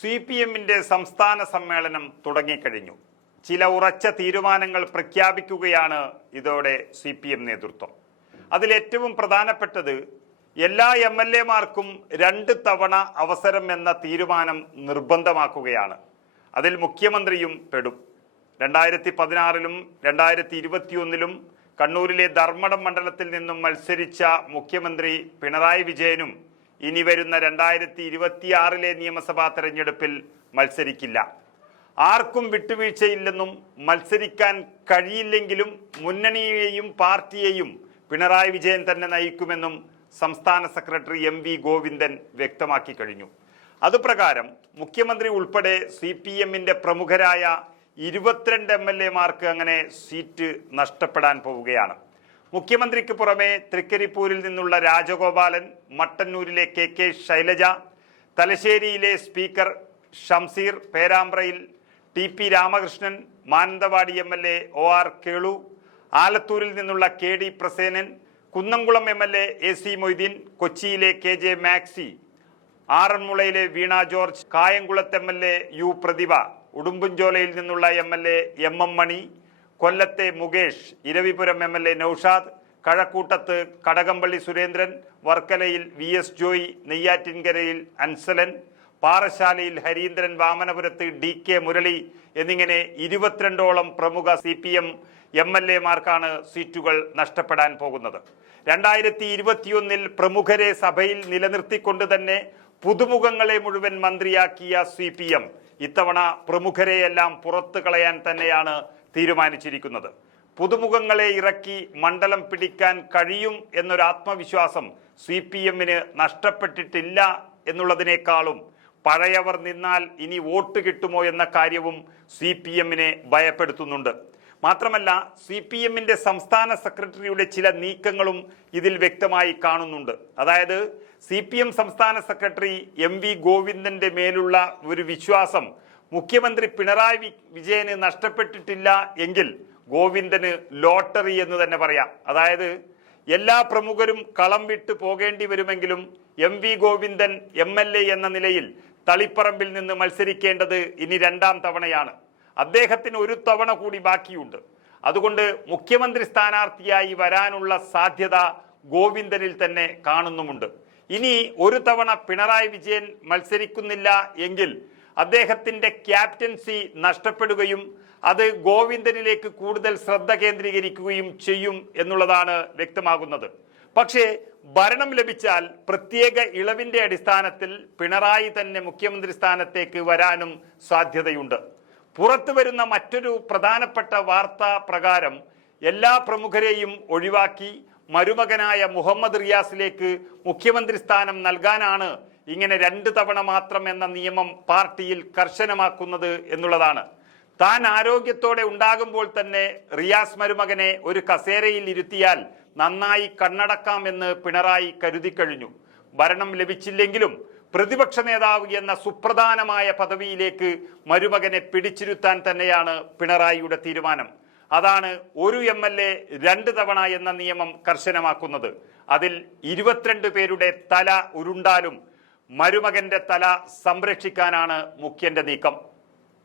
CPMന്റെ സംസ്ഥാന സമ്മേളനം തുടങ്ങിക്കഴിഞ്ഞു. ചില ഉറച്ച തീരുമാനങ്ങൾ പ്രഖ്യാപിക്കുകയാണ് ഇതോടെ CPM നേതൃത്വം. അതിലേറ്റവും പ്രധാനപ്പെട്ടത് എല്ലാ MLA-മാർക്കും 2 തവണ അവസരം എന്ന തീരുമാനം നിർബന്ധമാക്കുകയാണ്. അതിൽ മുഖ്യമന്ത്രിയും പെടും. 2016-ലും 2021-ലും കണ്ണൂരിലെ ധർമ്മടം മണ്ഡലത്തിൽ നിന്നും മത്സരിച്ച മുഖ്യമന്ത്രി പിണറായി വിജയനും ഇനി വരുന്ന 2026-ലെ നിയമസഭാ തെരഞ്ഞെടുപ്പിൽ മത്സരിക്കില്ല. ആർക്കും വിട്ടുവീഴ്ചയില്ലെന്നും മത്സരിക്കാൻ കഴിയില്ലെങ്കിലും മുന്നണിയെയും പാർട്ടിയെയും പിണറായി വിജയൻ തന്നെ നയിക്കുമെന്നും സംസ്ഥാന സെക്രട്ടറി MV ഗോവിന്ദൻ വ്യക്തമാക്കി കഴിഞ്ഞു. അതുപ്രകാരം മുഖ്യമന്ത്രി ഉൾപ്പെടെ CPMന്റെ പ്രമുഖരായ 22 MLA-മാർക്ക് അങ്ങനെ സീറ്റ് നഷ്ടപ്പെടാൻ പോവുകയാണ്. മുഖ്യമന്ത്രിക്ക് പുറമെ തൃക്കരിപ്പൂരിൽ നിന്നുള്ള രാജഗോപാലൻ, മട്ടന്നൂരിലെ KK ശൈലജ, തലശ്ശേരിയിലെ സ്പീക്കർ ഷംസീർ, പേരാമ്പ്രയിൽ TP Ramakrishnan, Mananthavady MLA OR Kelu, ആലത്തൂരിൽ നിന്നുള്ള KD Prasenan, Kunnamkulam MLA AC Moideen, കൊച്ചിയിലെ KJ മാക്സി, ആറന്മുളയിലെ വീണ ജോർജ്, കായംകുളത്ത് MLA U പ്രതിഭ, ഉടുമ്പൻചോലയിൽ നിന്നുള്ള MLA MM മണി, കൊല്ലത്തെ മുകേഷ്, ഇരവിപുരം MLA നൌഷാദ്, കഴക്കൂട്ടത്ത് കടകംപള്ളി സുരേന്ദ്രൻ, വർക്കലയിൽ VS ജോയി, നെയ്യാറ്റിൻകരയിൽ അൻസലൻ, പാറശാലയിൽ ഹരീന്ദ്രൻ, വാമനപുരത്ത് DK മുരളി എന്നിങ്ങനെ 22ഓളം പ്രമുഖ CPM MLA-മാർക്കാണ് സീറ്റുകൾ നഷ്ടപ്പെടാൻ പോകുന്നത്. 2021-ൽ പ്രമുഖരെ സഭയിൽ നിലനിർത്തിക്കൊണ്ട് തന്നെ പുതുമുഖങ്ങളെ മുഴുവൻ മന്ത്രിയാക്കിയ CPM ഇത്തവണ പ്രമുഖരെയെല്ലാം പുറത്തു കളയാൻ തന്നെയാണ് തീരുമാനിച്ചിരിക്കുന്നത്. പുതുമുഖങ്ങളെ ഇറക്കി മണ്ഡലം പിടിക്കാൻ കഴിയും എന്നൊരു ആത്മവിശ്വാസം CPMന് നഷ്ടപ്പെട്ടിട്ടില്ല എന്നുള്ളതിനേക്കാളും പഴയവർ നിന്നാൽ ഇനി വോട്ട് കിട്ടുമോ എന്ന കാര്യവും CPMനെ ഭയപ്പെടുത്തുന്നുണ്ട്. മാത്രമല്ല CPMന്റെ സംസ്ഥാന സെക്രട്ടറിയുടെ ചില നീക്കങ്ങളും ഇതിൽ വ്യക്തമായി കാണുന്നുണ്ട്. അതായത് CPM സംസ്ഥാന സെക്രട്ടറി MV ഗോവിന്ദന്റെ മേലുള്ള ഒരു വിശ്വാസം മുഖ്യമന്ത്രി പിണറായി വിജയന് നഷ്ടപ്പെട്ടിട്ടില്ല എങ്കിൽ ഗോവിന്ദന് ലോട്ടറി എന്ന് തന്നെ പറയാം. അതായത് എല്ലാ പ്രമുഖരും കളം വിട്ട് പോകേണ്ടി വരുമെങ്കിലും MV ഗോവിന്ദൻ MLA എന്ന നിലയിൽ തളിപ്പറമ്പിൽ നിന്ന് മത്സരിക്കേണ്ടത് ഇനി 2ാം തവണയാണ്. അദ്ദേഹത്തിന് ഒരു തവണ കൂടി ബാക്കിയുണ്ട്. അതുകൊണ്ട് മുഖ്യമന്ത്രി സ്ഥാനാർത്ഥിയായി വരാനുള്ള സാധ്യത ഗോവിന്ദനിൽ തന്നെ കാണുന്നുമുണ്ട്. ഇനി ഒരു തവണ പിണറായി വിജയൻ മത്സരിക്കുന്നില്ല എങ്കിൽ അദ്ദേഹത്തിന്റെ ക്യാപ്റ്റൻസി നഷ്ടപ്പെടുകയും അത് ഗോവിന്ദനിലേക്ക് കൂടുതൽ ശ്രദ്ധ കേന്ദ്രീകരിക്കുകയും ചെയ്യും എന്നുള്ളതാണ് വ്യക്തമാകുന്നത്. പക്ഷേ ഭരണം ലഭിച്ചാൽ പ്രത്യേക ഇളവിന്റെ അടിസ്ഥാനത്തിൽ പിണറായി തന്നെ മുഖ്യമന്ത്രി സ്ഥാനത്തേക്ക് വരാനും സാധ്യതയുണ്ട്. പുറത്തു വരുന്ന മറ്റൊരു പ്രധാനപ്പെട്ട വാർത്ത പ്രകാരം എല്ലാ പ്രമുഖരെയും ഒഴിവാക്കി മരുമകനായ മുഹമ്മദ് റിയാസിലേക്ക് മുഖ്യമന്ത്രി സ്ഥാനം നൽകാനാണ് ഇങ്ങനെ 2 തവണ മാത്രം എന്ന നിയമം പാർട്ടിയിൽ കർശനമാക്കുന്നത് എന്നുള്ളതാണ്. താൻ ആരോഗ്യത്തോടെ ഉണ്ടാകുമ്പോൾ തന്നെ റിയാസ് മരുമകനെ ഒരു കസേരയിൽ ഇരുത്തിയാൽ നന്നായി കണ്ണടക്കാമെന്ന് പിണറായി കരുതിക്കഴിഞ്ഞു. ഭരണം ലഭിച്ചില്ലെങ്കിലും പ്രതിപക്ഷ നേതാവ് എന്ന സുപ്രധാനമായ പദവിയിലേക്ക് മരുമകനെ പിടിച്ചിരുത്താൻ തന്നെയാണ് പിണറായിയുടെ തീരുമാനം. അതാണ് ഒരു MLA 2 തവണ എന്ന നിയമം കർശനമാക്കുന്നത്. അതിൽ 22 പേരുടെ തല ഉരുണ്ടാലും മരുമകന്റെ തല സംരക്ഷിക്കാനാണ് മുഖ്യന്റെ നീക്കം.